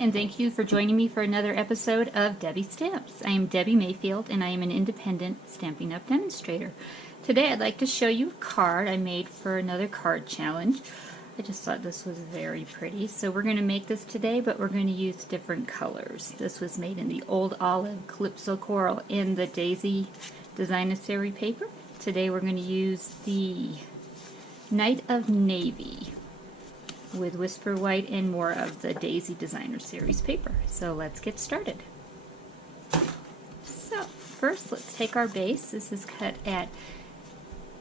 and thank you for joining me for another episode of Debi Stamps. I am Debi Mayfield, and I am an independent Stampin' Up! Demonstrator. Today I'd like to show you a card I made for another card challenge. I just thought this was very pretty, so we're going to make this today, but we're going to use different colors. This was made in the Old Olive, Calypso Coral, and the Daisy Designer Series paper. Today we're going to use the Night of Navy with Whisper White and more of the Daisy Designer Series paper. So let's get started. So first let's take our base. This is cut at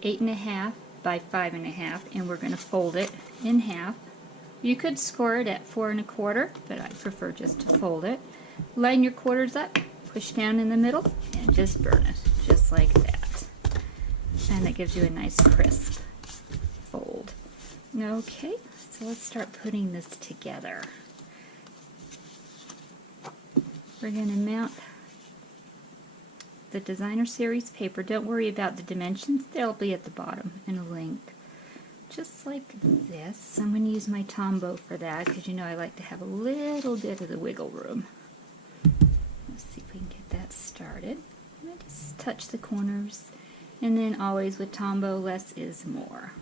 8.5 by 5.5 and we're going to fold it in half. You could score it at 4 1/4, but I prefer just to fold it. Line your quarters up, push down in the middle, and just burn it, just like that. And that gives you a nice crisp fold. Okay, so let's start putting this together. We're going to mount the Designer Series paper. Don't worry about the dimensions, they'll be at the bottom in a link. Just like this. I'm going to use my Tombow for that because you know I like to have a little bit of the wiggle room. Let's see if we can get that started. I just touch the corners, and then always with Tombow, less is more.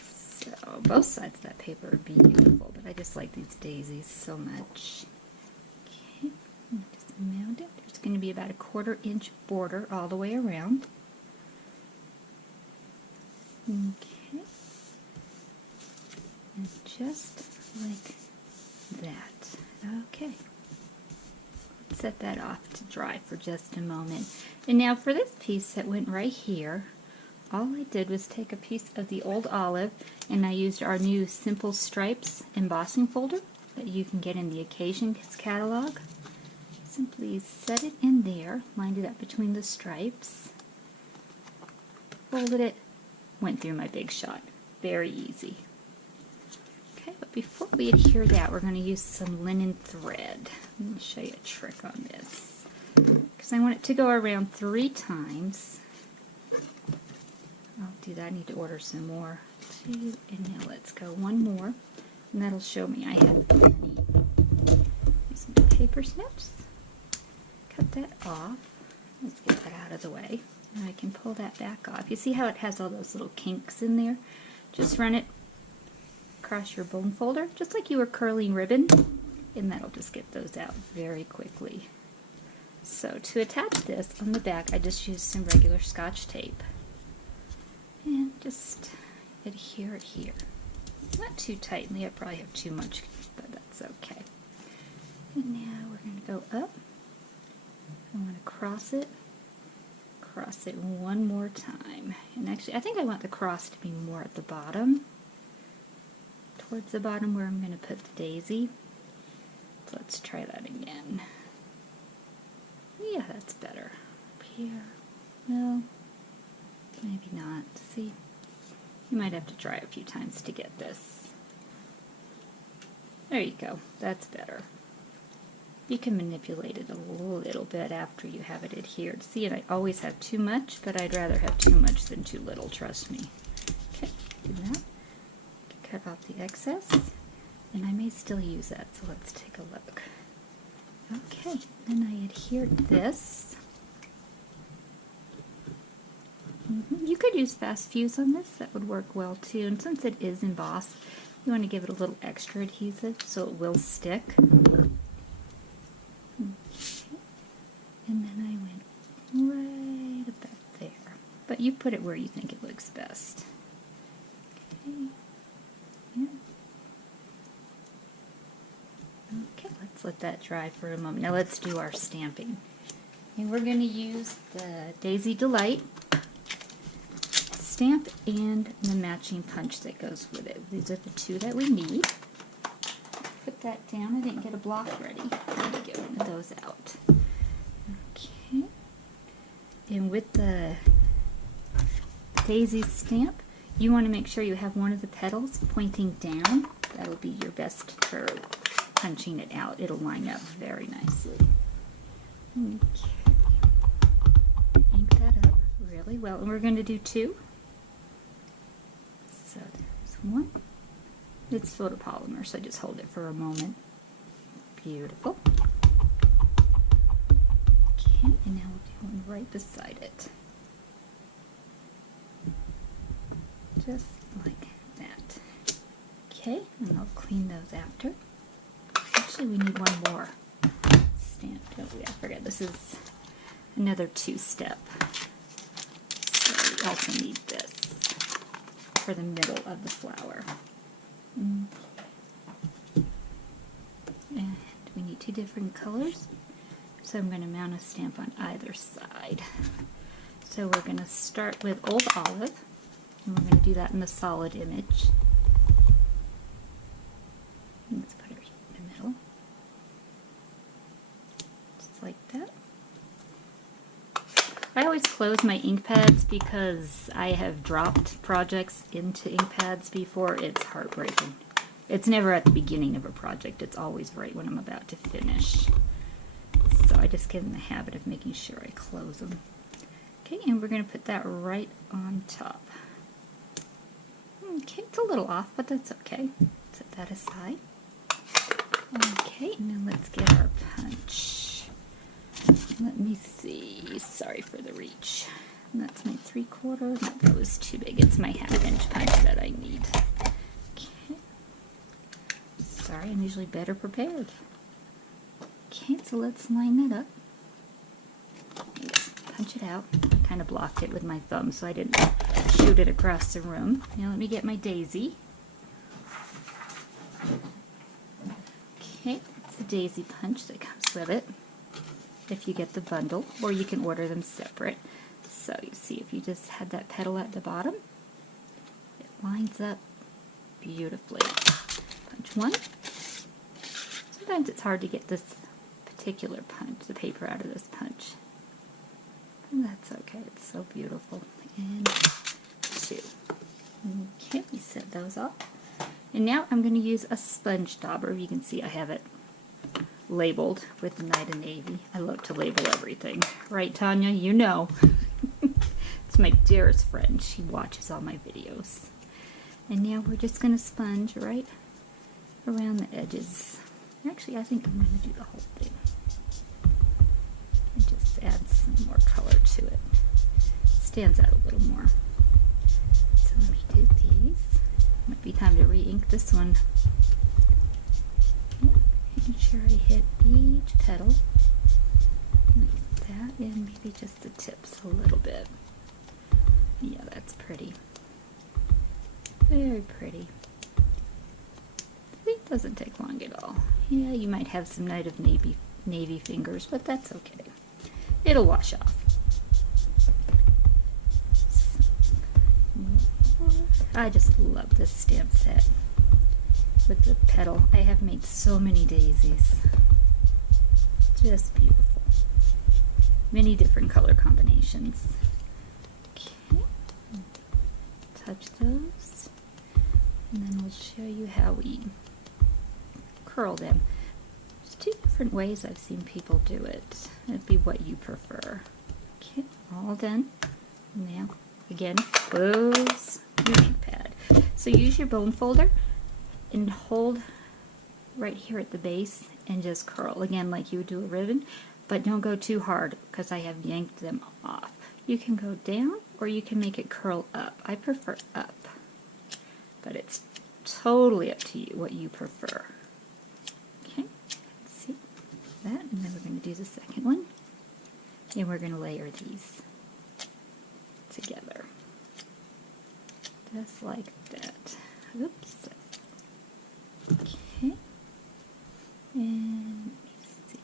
So both sides of that paper are beautiful, but I just like these daisies so much. Okay, just mount it. There's going to be about a 1/4 inch border all the way around. Okay, and just like that. Okay, let's set that off to dry for just a moment. And now for this piece that went right here, all I did was take a piece of the Old Olive and I used our new Simple Stripes embossing folder that you can get in the Occasions catalog. Simply set it in there, lined it up between the stripes, folded it, went through my big shot. Very easy. Okay, but before we adhere that, we're going to use some linen thread. Let me show you a trick on this. Because I want it to go around 3 times. I'll do that. I need to order some more. 2, and now let's go 1 more. And that'll show me I have plenty. Use some paper snips. Cut that off. Let's get that out of the way. Now I can pull that back off. You see how it has all those little kinks in there? Just run it across your bone folder, just like you were curling ribbon, and that'll just get those out very quickly. So to attach this on the back, I just used some regular Scotch tape. And just adhere it here. Not too tightly, I probably have too much, but that's okay. And now we're going to go up. I'm going to cross it 1 more time. And actually, I think I want the cross to be more at the bottom, towards the bottom where I'm going to put the daisy. So let's try that again. Yeah, that's better. Up here. Well, maybe not. See, you might have to try a few times to get this. There you go. That's better. You can manipulate it a little bit after you have it adhered. See, and I always have too much, but I'd rather have too much than too little, trust me. Okay, do that. Cut off the excess, and I may still use that, so let's take a look. Okay, then I adhered this. You could use fast fuse on this, that would work well too, and since it is embossed, you want to give it a little extra adhesive so it will stick. Okay. And then I went right about there, but you put it where you think it looks best. Okay. Yeah. Okay, let's let that dry for a moment. Now let's do our stamping. And we're going to use the Daisy Delight stamp and the matching punch that goes with it. These are the 2 that we need. Put that down. I didn't get a block ready. Let me get one of those out. Okay. And with the Daisy stamp, you want to make sure you have one of the petals pointing down. That'll be your best for punching it out. It'll line up very nicely. Okay. Ink that up really well. And we're going to do 2. So there's 1. It's photopolymer, so just hold it for a moment. Beautiful. Okay, and now we'll do one right beside it. Just like that. Okay, and I'll clean those after. Actually, we need one more stamp, don't we? I forget, this is another two-step. So we also need this for the middle of the flower. And we need two different colors. So I'm going to mount a stamp on either side. So we're going to start with Old Olive. And we're going to do that in the solid image. Let's put it in the middle. Just like that. I always close my ink pads because I have dropped projects into ink pads before. It's heartbreaking. It's never at the beginning of a project. It's always right when I'm about to finish. So I just get in the habit of making sure I close them. Okay, and we're going to put that right on top. Okay, it's a little off, but that's okay. Set that aside. Okay, now let's get our punch. Let me see. Sorry for the reach. That's my 3/4. No, that was too big. It's my 1/2-inch punch that I need. Okay. Sorry, I'm usually better prepared. Okay, so let's line that up. And just punch it out. I kind of blocked it with my thumb so I didn't shoot it across the room. Now let me get my daisy. Okay, it's a daisy punch that comes with it if you get the bundle, or you can order them separate. So you see, if you just had that petal at the bottom, it lines up beautifully. Punch one. Sometimes it's hard to get this particular punch, the paper out of this punch. And that's okay, it's so beautiful. And two. Okay, we set those off. And now I'm going to use a sponge dauber. You can see I have it labeled with the Night of Navy. I love to label everything. Right, Tanya? You know. It's my dearest friend. She watches all my videos. And now we're just going to sponge right around the edges. Actually, I think I'm going to do the whole thing. And just add some more color to it. Stands out a little more. So let me do these. Might be time to re-ink this one. Making sure I hit each petal like that, and maybe just the tips a little bit. Yeah, that's pretty. Very pretty. It doesn't take long at all. Yeah, you might have some Night of Navy fingers, but that's okay. It'll wash off. I just love this stamp set with the petal. I have made so many daisies. Just beautiful. Many different color combinations. Okay, touch those, and then we'll show you how we curl them. There's two different ways I've seen people do it. It'd be what you prefer. Okay, all done. Now, again, close your ink pad. So use your bone folder and hold right here at the base and just curl again like you would do a ribbon, but don't go too hard because I have yanked them off. You can go down or you can make it curl up. I prefer up, but it's totally up to you what you prefer. Okay, let's see that, and then we're going to do the second one, and we're going to layer these together. Just like that. Oops. Okay. And let me see.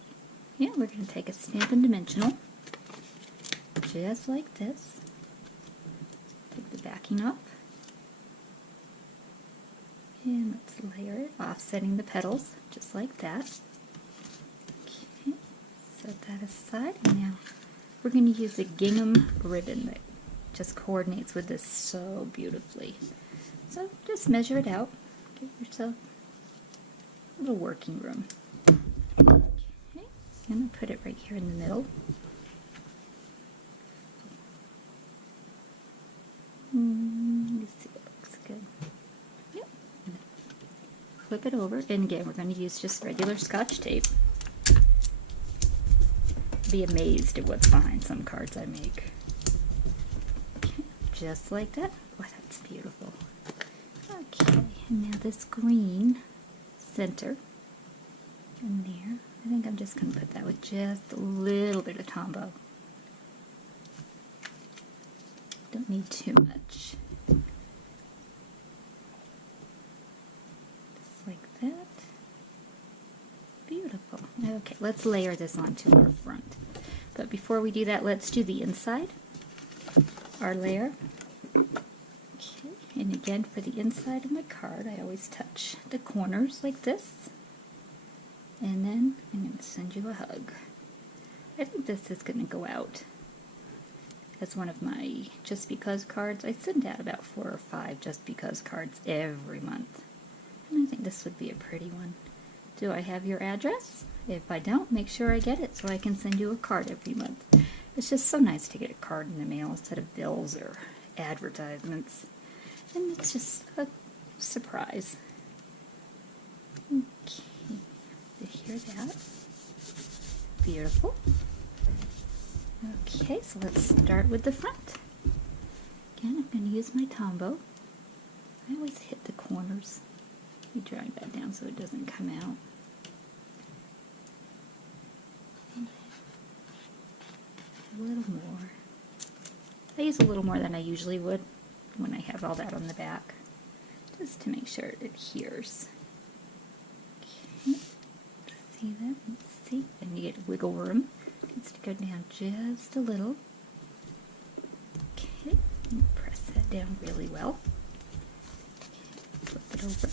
Yeah, we're going to take a Stampin' Dimensional, just like this. Take the backing off. And let's layer it, offsetting the petals, just like that. Okay. Set that aside. And now we're going to use a gingham ribbon that just coordinates with this so beautifully. So just measure it out. Give yourself a little working room. Okay, I'm going to put it right here in the middle. Let's see if it looks good. Yep. flip it over, and again we're going to use just regular Scotch tape. Be amazed at what's behind some cards I make. Okay, just like that. Oh, that's beautiful. Okay, and now this green center in there. I think I'm just going to put that with just a little bit of Tombow. Don't need too much. Just like that. Beautiful. Okay, let's layer this onto our front. But before we do that, let's do the inside. Our layer. Okay, and again for the inside of my card, I always touch the corners like this. And then I'm going to send you a hug. I think this is going to go out as one of my Just Because cards. I send out about 4 or 5 Just Because cards every month. And I think this would be a pretty one. Do I have your address? If I don't, make sure I get it so I can send you a card every month. It's just so nice to get a card in the mail instead of bills or advertisements. And it's just a surprise. Okay. You hear that? Beautiful. Okay, so let's start with the front. Again, I'm going to use my Tombow. I always hit the corners. You drag that down so it doesn't come out. A little more. I use a little more than I usually would when I have all that on the back, just to make sure it adheres. Okay. See that? Let's see. And you get wiggle room. It needs to go down just a little. Okay. And press that down really well. Okay. Flip it over.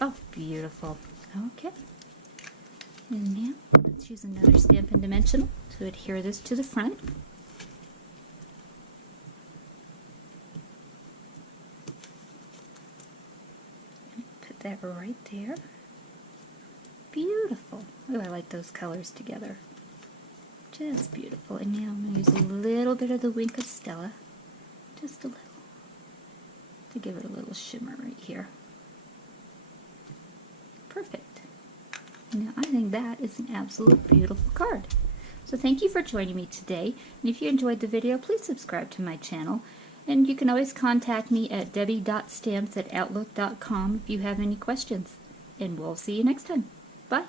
Oh, beautiful. Okay. And now let's use another Stampin' Dimensional to adhere this to the front. Put that right there. Beautiful. Oh, I like those colors together. Just beautiful. And now I'm going to use a little bit of the Wink of Stella. Just a little. To give it a little shimmer right here. Perfect. Now I think that is an absolute beautiful card. So thank you for joining me today. And if you enjoyed the video, please subscribe to my channel. And you can always contact me at debi.stamps@outlook.com if you have any questions. And we'll see you next time. Bye.